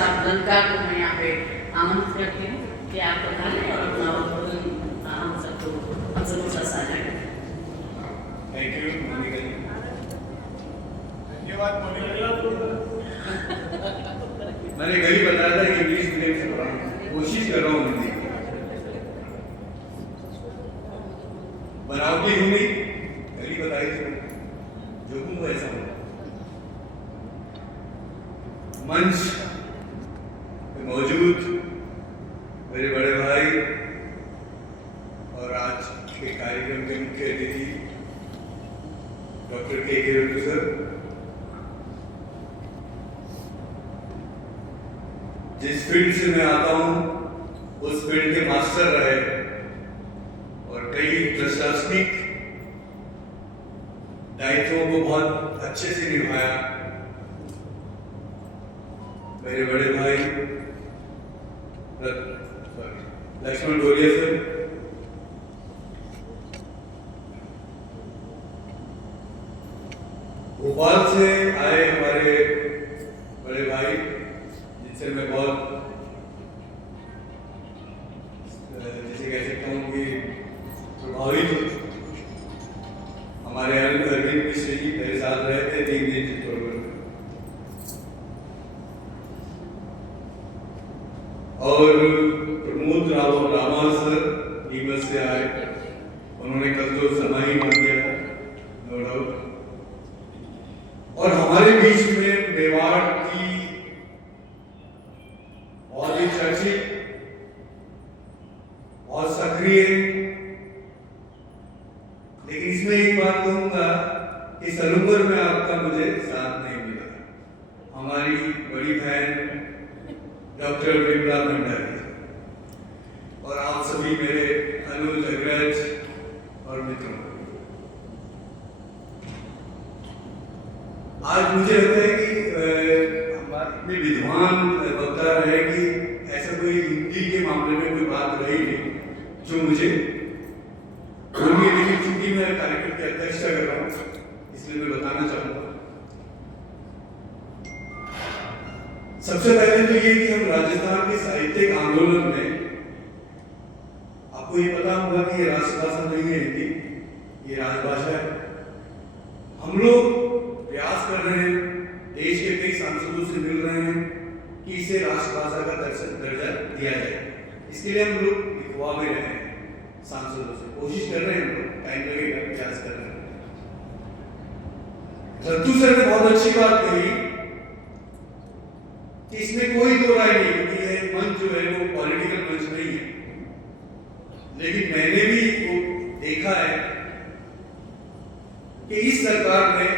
साहब ललकार को मैं यहाँ पे आमंत्रित करती हूँ कि आप पधारें और अपना उद्बोधन हम सबको हम सबको साझा करें। थैंक यू मोनिका जी। धन्यवाद मोनिका। मैंने कल ही बताया था कि इंग्लिश मीडियम से पढ़ा, कोशिश कर रहा हूँ हिंदी बनावटी हूँ नहीं, कल ही बताई थी जो हूँ वैसा हूँ। मंच पे मौजूद मेरे बड़े भाई और आज के कार्यक्रम के मुख्य अतिथि डॉक्टर के रट्टू सर, जिस फील्ड से मैं आता हूं उस फील्ड के मास्टर रहे और कई प्रशासनिक दायित्वों को बहुत अच्छे से निभाया। मेरे बड़े भाई लक्ष्मण डोरिया सर, भोपाल से आए हमारे बड़े भाई जिनसे मैं बहुत जिसे कह सकता हूँ कि प्रभावित हूँ। हमारे अरविंद मिश्र जी मेरे साथ रहे थे 3 दिन चित्तौड़गढ़ में, और प्रमोद रामा सर नीमच से आए, उन्होंने कल तो समय ही मान दिया था नो डाउट। और हमारे बीच में मेवाड़ की बहुत ही चर्चित, बहुत सक्रिय, लेकिन इसमें एक बात कहूंगा कि सलूंगर में आपका मुझे साथ नहीं मिला। हमारी बड़ी बहन डॉक्टर विमला भंडारी और आप सभी मेरे अनुज अग्रज और मित्रों, आज मुझे लगता है कि इतने विद्वान वक्ता रहे कि ऐसा कोई हिंदी के मामले में कोई बात रही नहीं जो मुझे बोलनी है, लेकिन चूंकि मैं कार्यक्रम की अध्यक्षता कर रहा हूँ इसलिए मैं बताना चाहूंगा। सबसे पहले तो ये कि हम राजस्थान के साहित्यिक आंदोलन में, आपको ये पता होगा कि ये राष्ट्रभाषा नहीं है हिंदी, ये राजभाषा है। हम लोग प्रयास कर रहे हैं, देश के कई सांसदों से मिल रहे हैं कि इसे राष्ट्रभाषा का दर्जा दिया जाए। इसके लिए हम लोग लिखवा भी रहे हैं, सांसदों से कोशिश कर रहे हैं, हम लोग टाइम लगेगा, प्रयास कर रहे हैं। रट्टू सर ने बहुत अच्छी बात कही कि इसमें कोई दो राय नहीं, क्योंकि ये मंच जो है वो पॉलिटिकल मंच नहीं है, लेकिन मैंने भी वो देखा है कि इस सरकार ने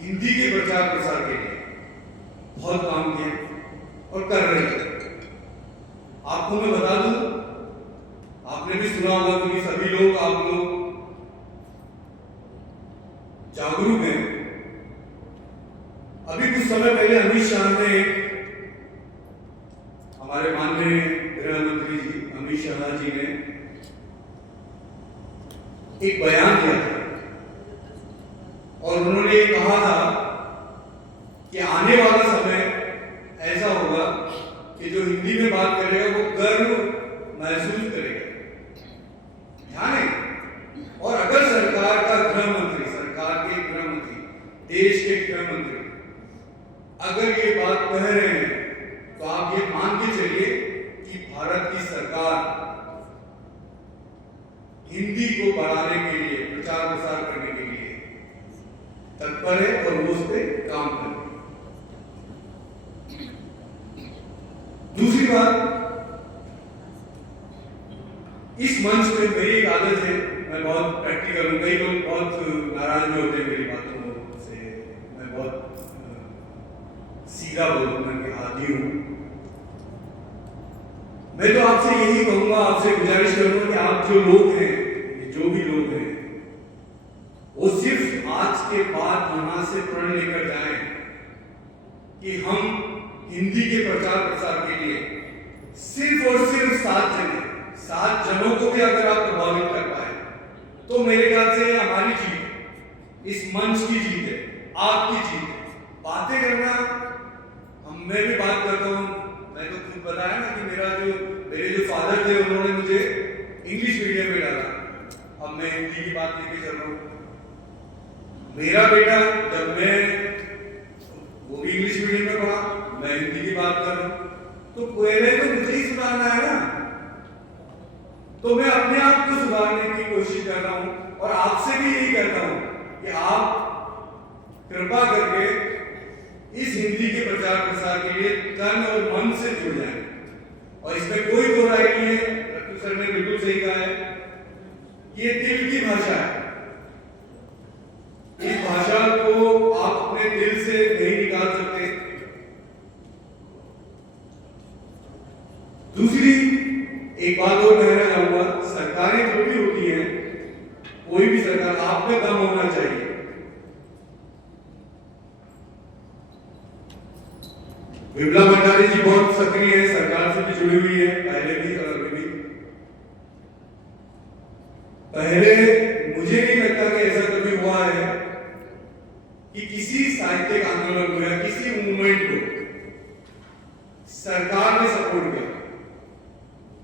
हिंदी के प्रचार प्रसार के लिए बहुत काम किया और कर रहे हैं। आपको मैं बता दूं, आपने भी सुना होगा क्योंकि सभी लोग आप लोग जागरूक हैं। अभी कुछ समय पहले अमित शाह ने, हमारे माननीय गृह मंत्री जी अमित शाह जी ने एक बयान दिया था और उन्होंने ये कहा था कि आने वाला समय ऐसा होगा कि जो हिंदी में बात करेगा वो गर्व महसूस करेगा। ध्यान है। और अगर सरकार का गृह मंत्री, सरकार के गृह मंत्री, देश के गृह मंत्री अगर ये बात कह रहे हैं तो आप ये मान के चलिए कि भारत की सरकार हिंदी को बढ़ाने के लिए, प्रचार प्रसार करने के लिए तत्पर है और वो उस पर काम कर रहे हैं। दूसरी बात, इस मंच में मेरी एक आदत है, मैं बहुत प्रैक्टिकल हूँ। कई लोग बहुत नाराज भी होते हैं मेरी बातों से, मैं बहुत सीधा बोलने के आदी हूँ। मैं तो आपसे यही कहूंगा, आपसे गुजारिश करूंगा कि आप जो लोग हैं, जो भी लोग हैं, वो सिर्फ आज के बाद यहां से प्रण लेकर जाएं कि हम हिंदी के प्रचार प्रसार के लिए सिर्फ और सिर्फ 7 जनों को भी अगर आप प्रभावित कर पाए तो मेरे ख्याल से हमारी जीत है, इस मंच की जीत है, आपकी जीत है। बातें करना हम मैं भी बात करता हूँ, मैं तो खुद बताया ना कि मेरे जो फादर थे उन्होंने मुझे इंग्लिश मीडियम में डाला, अब मैं हिंदी की बात लेके चल रहा हूँ। मेरा बेटा जब वो भी इंग्लिश मीडियम में पढ़ा, मैं हिंदी की बात कर रहा हूँ, तो पहले तो मुझे ही सुधारना है ना। तो मैं अपने आप को सुधारने की कोशिश कर रहा हूँ और आपसे भी यही कहता हूँ कि आप कृपा करके इस हिंदी के प्रचार प्रसार के लिए तन और मन से जुड़ जाएं। और इसमें कोई दो राय नहीं है, रत्तू सर ने बिल्कुल सही कहा है, ये दिल की भाषा है। इस भाषा को आप अपने दिल से नहीं निकाल सकते। दूसरी एक बात और कहना चाहूंगा, सरकारें जो भी होती हैं, कोई भी सरकार, आप में दम होना चाहिए। विमला भंडारी जी बहुत सक्रिय है, सरकार से भी जुड़ी हुई है, पहले भी और अभी भी। पहले मुझे नहीं लगता कि ऐसा कभी हुआ है कि किसी साहित्यिक आंदोलन को या किसी मूवमेंट को सरकार ने सपोर्ट किया।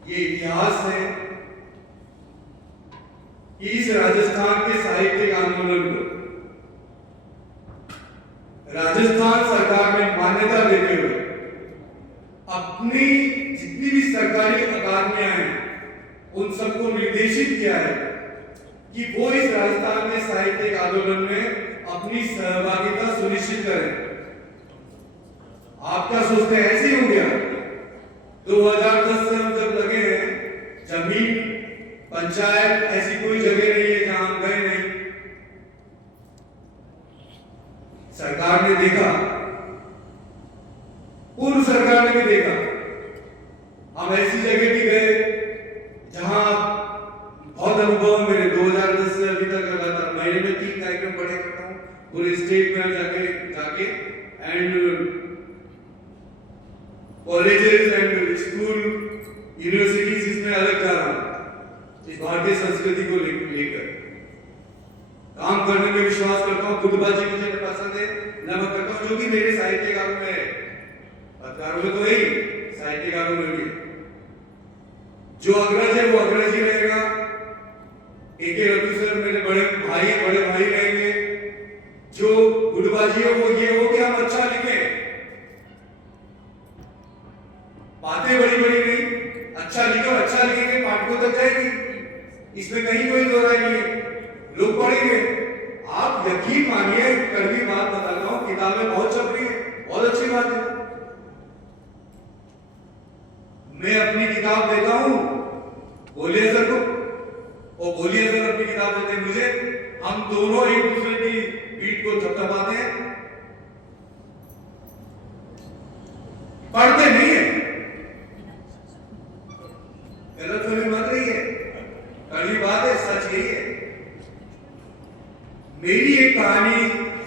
ये इतिहास है कि इस राजस्थान के साहित्यिक आंदोलन को राजस्थान सरकार ने मान्यता देते हुए अपनी जितनी भी सरकारी अकादमियां हैं उन सबको निर्देशित किया है कि वो इस राजस्थान के साहित्यिक आंदोलन में अपनी सहभागिता सुनिश्चित करें। आप क्या सोचते हैं ऐसे ही हो गया? 2010 से हम जब लगे हैं, जमीन पंचायत ऐसी कोई जगह नहीं है जहां हम गए नहीं। सरकार ने देखा, पूर्व सरकार ने भी देखा, हम ऐसी जगह भी गए जहां बहुत अनुभव मेरे 2010 से अभी तक लगातार महीने में 3 कार्यक्रम पढ़े करता हूँ पूरे स्टेट में जाके and colleges and school universities इसमें अलग जा रहा हूँ इस भारतीय संस्कृति को लेकर काम करने में विश्वास करता हूँ। खुदबाजी मुझे पसंद है, मैं करता हूँ जो कि मेरे साहित्यकारों में है, पत्रकारों में तो है ही, साहित्यकारों में भी। जो अग्रज है वो अग्रज ही रहेगा। के रत्तू सर मेरे बड़े भाई रहेंगे। जो गुटबाजी है वो ये हो कि हम अच्छा लिखे, बातें बड़ी बड़ी नहीं, अच्छा लिखो, अच्छा लिखेंगे पाठकों तक जाएगी, इसमें कहीं कोई दो राय नहीं है, लोग पढ़ेंगे। आप यकीन मानिए, कड़वी बात बताता हूं, किताबें बहुत छप रही है, बहुत अच्छी बात है। मैं अपनी किताब देता हूं बोलिए सर को, और बोलिए सर अपनी किताब देते हैं मुझे, हम दोनों एक दूसरे की पीठ को थपथपाते हैं, पढ़ते नहीं है। गलत फहमी मत रही है, कड़वी बात है, सच यही है। मेरी एक कहानी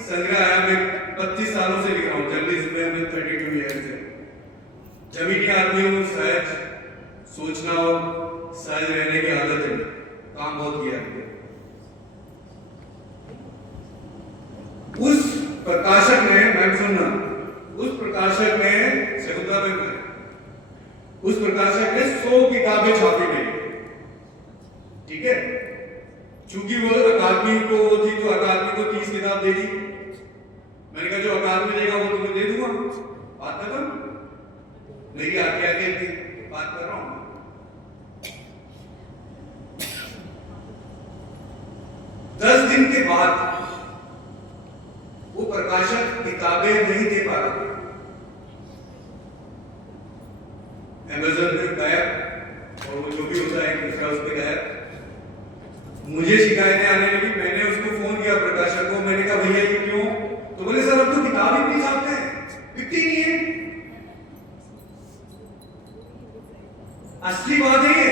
संग्रह है, मैं 25 सालों से लिख रहा हूं, जर्नलिज्म में हमें 32 ईयर्स है। जमीनी आदमी हूं, सहज सोचना और सहज रहने की आदत है, काम बहुत किया है। उस प्रकाशक ने, मैं सुनना, उस प्रकाशक ने सकुता में उस प्रकाशक ने 100 किताबें छापी मेरी, ठीक है। चूंकि वो अकादमी को वो थी तो अकादमी को 30 किताब दे दी। मैंने कहा जो अकादमी देगा वो तुम्हें दे दूंगा, बात खत्म। मेरी आज्ञा के बात कर रहा हूं। 10 दिन के बाद वो प्रकाशक किताबें नहीं दे पा रहा, अमेज़न पे गायब, और वो जो भी होता है दूसरा उस पे गायब। मुझे शिकायतें आने लगी, मैंने उसको फोन किया प्रकाशक को, मैंने कहा भैया ये क्यों? तो बोले सर अब तो किताब ही नहीं छापते हैं, बिकती नहीं है। असली बात है ये,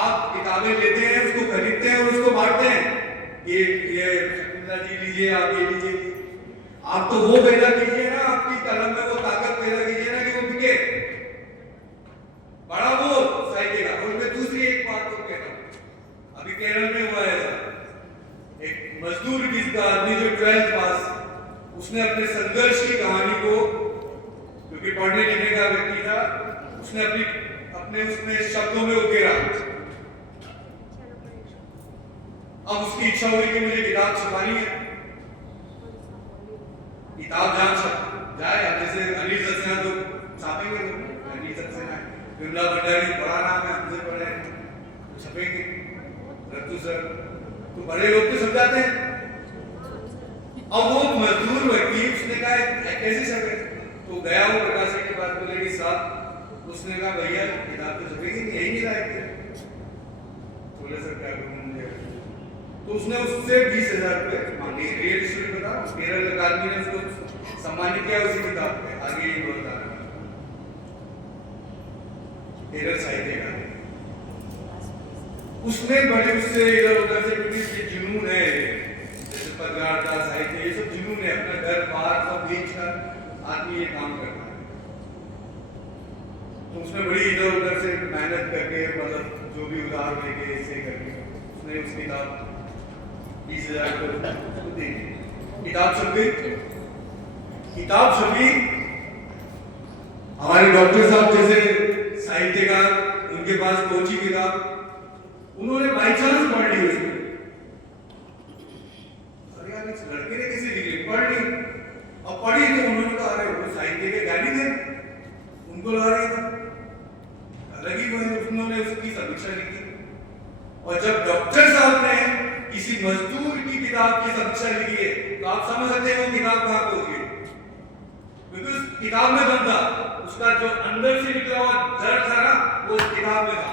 आप किताबें लेते हैं, उसको खरीदते हैं और उसको बांटते हैं, ये जी लीजिए, आप ये लीजिए। आप तो वो पैदा कीजिए ना, आपकी कलम में वो ताकत पैदा कीजिए ना कि वो बिके, बड़ा वो साहित्य का। और मैं दूसरी एक बात को कहता हूं, अभी केरल में हुआ है ऐसा, एक मजदूर किसका आदमी जो 12th पास, उसने अपने संघर्ष की कहानी को पढ़ने लिखने का व्यक्ति था, उसने अपने उसमें शब्दों में उकेरा। अब उसकी इच्छा हुई कि मुझे किताब छपानी है। किताब जहां छप जाए, अब जैसे अनिल सक्सेना तो छापेंगे, तो अनिल सक्सेना विमला भंडारी बड़ा नाम है, हमसे बड़े तो छपेंगे। रत्तू सर तो बड़े लोग तो समझाते हैं। अब वो मजदूर व्यक्ति उसने कहा कैसे छपे, तो गया वो प्रकाशक के पास, बोले कि साहब, उसने कहा भैया किताब तो छपेगी नहीं, यही नहीं लायक। बोले सर क्या करूं मुझे, तो उसने उससे 20,000 रुपए मांगे। रियल स्टोरी बता, केरल अकादमी ने उसको सम्मानित किया उसी किताब पे। आगे ये बता रहा केरल साहित्य अकादमी, उसने बड़े उससे इधर उधर से, क्योंकि ये जुनून है, जैसे पत्रकारिता साहित्य, ये सब जुनून है, अपना घर बाहर सब बेचकर आदमी ये काम करता है। तो उसने बड़ी इधर उधर से मेहनत करके, मतलब जो भी उधार लेके ऐसे करके उसने उस किताब 20,000 को दे दी। किताब छप गई। किताब छपी, हमारे डॉक्टर साहब जैसे साहित्यकार, उनके पास पहुंची किताब, उन्होंने बाई चांस पढ़ ली उसको। अरे यार इस लड़के ने कैसे लिखी, पढ़ ली। अब पढ़ी तो उन्होंने कहा अरे वो साहित्य के ज्ञानी थे, उनको लगा रही था अलग ही वो, उन्होंने उसकी समीक्षा लिखी। और जब डॉक्टर साहब ने किसी मजदूर की किताब की समीक्षा लिखी है, तो आप समझ सकते हैं वो किताब कहां पहुंच गई, क्योंकि उस किताब में दम था, उसका जो अंदर से निकला हुआ दर्द था ना, वो उस किताब में था।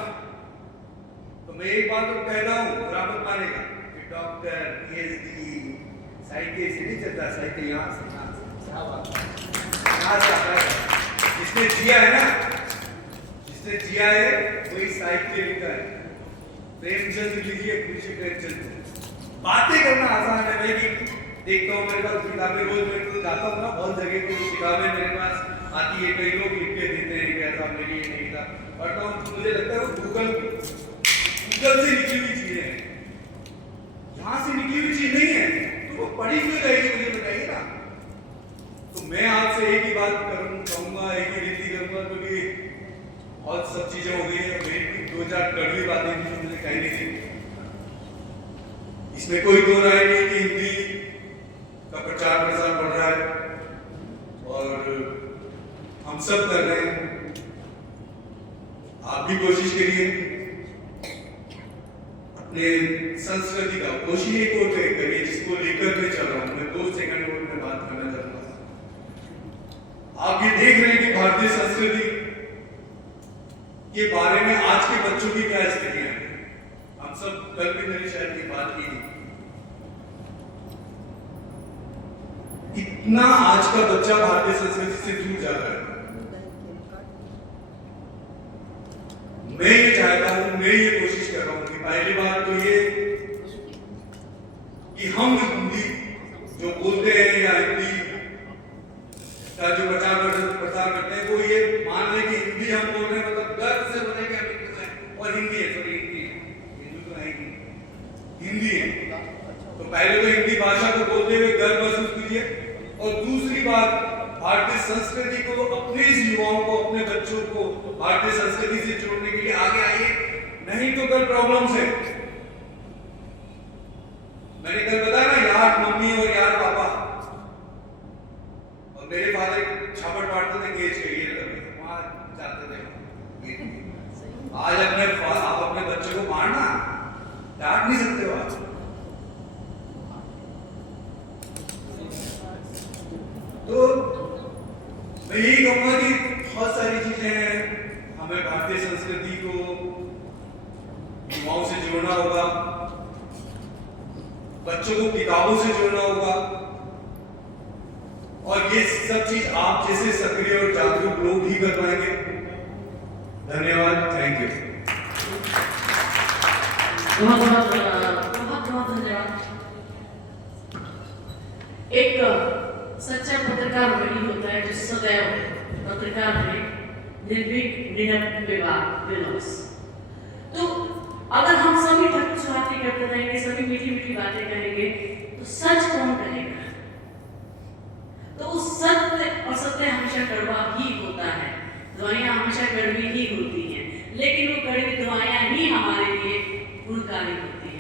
तो मैं एक बात तो कहता हूँ, बराबर मानेगा कि डॉक्टर, पीएचडी, साहित्य से नहीं चलता, साहित्य यहाँ से जिसने जिया है ना, जिसने जिया है वही साहित्य लिखा है। प्रेमचंद लिखिए, पूछिए प्रेमचंद। बातें करना आसान है, मैं भी देखता हूँ, मेरे पास किताबें रोज मैं जाता हूँ ना बहुत जगह पे, किताबें मेरे पास आती है, कई लोग लिख के देते हैं कि ऐसा मेरी ये नहीं था, पढ़ता हूँ तो मुझे लगता है वो गूगल से निकली हुई चीजें हैं, यहाँ से निकली हुई चीज नहीं है, तो वो पढ़ी क्यों जाएगी, मुझे बताइए ना। तो मैं आपसे एक ही बात कहूँगा, एक ही विनती करूँगा, क्योंकि बहुत सब चीजें हो गई है, मेरी 2-4 कड़वी बातें भी जो मुझे कहनी थी। इसमें कोई दो राय नहीं कि हिंदी का प्रचार प्रसार बढ़ रहा है और हम सब कर रहे हैं, आप भी कोशिश करिए अपने संस्कृति का, कोशिश एक और करिए जिसको लेकर मैं चल रहा हूँ। मैं 2 सेकंड और में बात करना चाहता हूँ। आप ये देख रहे हैं कि भारतीय संस्कृति के बारे में आज के बच्चों की क्या स्थितियां हैं। हम सब कल भी मेरी शायद की बात की थी, इतना आज का बच्चा भारतीय संस्कृति से दूर जा रहा है। मैं ये चाहता हूं, मैं ये कोशिश कर रहा हूं कि पहली बात तो ये कि हम हिंदी जो बोलते हैं या हिंदी का जो प्रचार करते हैं, वो ये मान लें कि हिंदी हम बोल रहे हैं, मतलब गर्व से बोले कि हम हिंदू हैं और हिंदी है, सॉरी हिंदी है, हिंदू तो है ही, हिंदी है। तो पहले तो हिंदी भाषा को बोलते हुए गर्व महसूस कीजिए। और दूसरी बात, भारतीय संस्कृति को, अपने युवाओं को, अपने बच्चों को भारतीय संस्कृति से जोड़ने के लिए आगे आइए, नहीं तो कल प्रॉब्लम्स है। मैंने कल बताया ना, यार मम्मी और यार पापा, और मेरे फादर छापट मारते थे गेज के ये वहां जाते थे। आज आप अपने बच्चों को मारना, डांट नहीं सकते हो आप। तो मैं यही कहूंगा कि बहुत सारी चीजें हैं, हमें भारतीय संस्कृति को युवाओं से जोड़ना होगा, बच्चों को किताबों से जोड़ना होगा, और ये सब चीज आप जैसे सक्रिय और जागरूक लोग ही कर पाएंगे। धन्यवाद, थैंक यू। बहुत बहुत धन्यवाद। एक सच्चा पत्रकार वही होता है जो सदैव पत्रकार है, निर्भीक, निडर, बेबस। तो अगर हम सभी ठाकुर बातें करते रहेंगे, सभी मीठी मीठी बातें करेंगे, तो सच कौन कहेगा? तो उस सत्य और सत्य हमेशा कड़वा ही होता है। दवाइयाँ हमेशा कड़वी ही होती हैं, लेकिन वो कड़वी दवाइयाँ ही हमारे लिए गुणकारी होती हैं।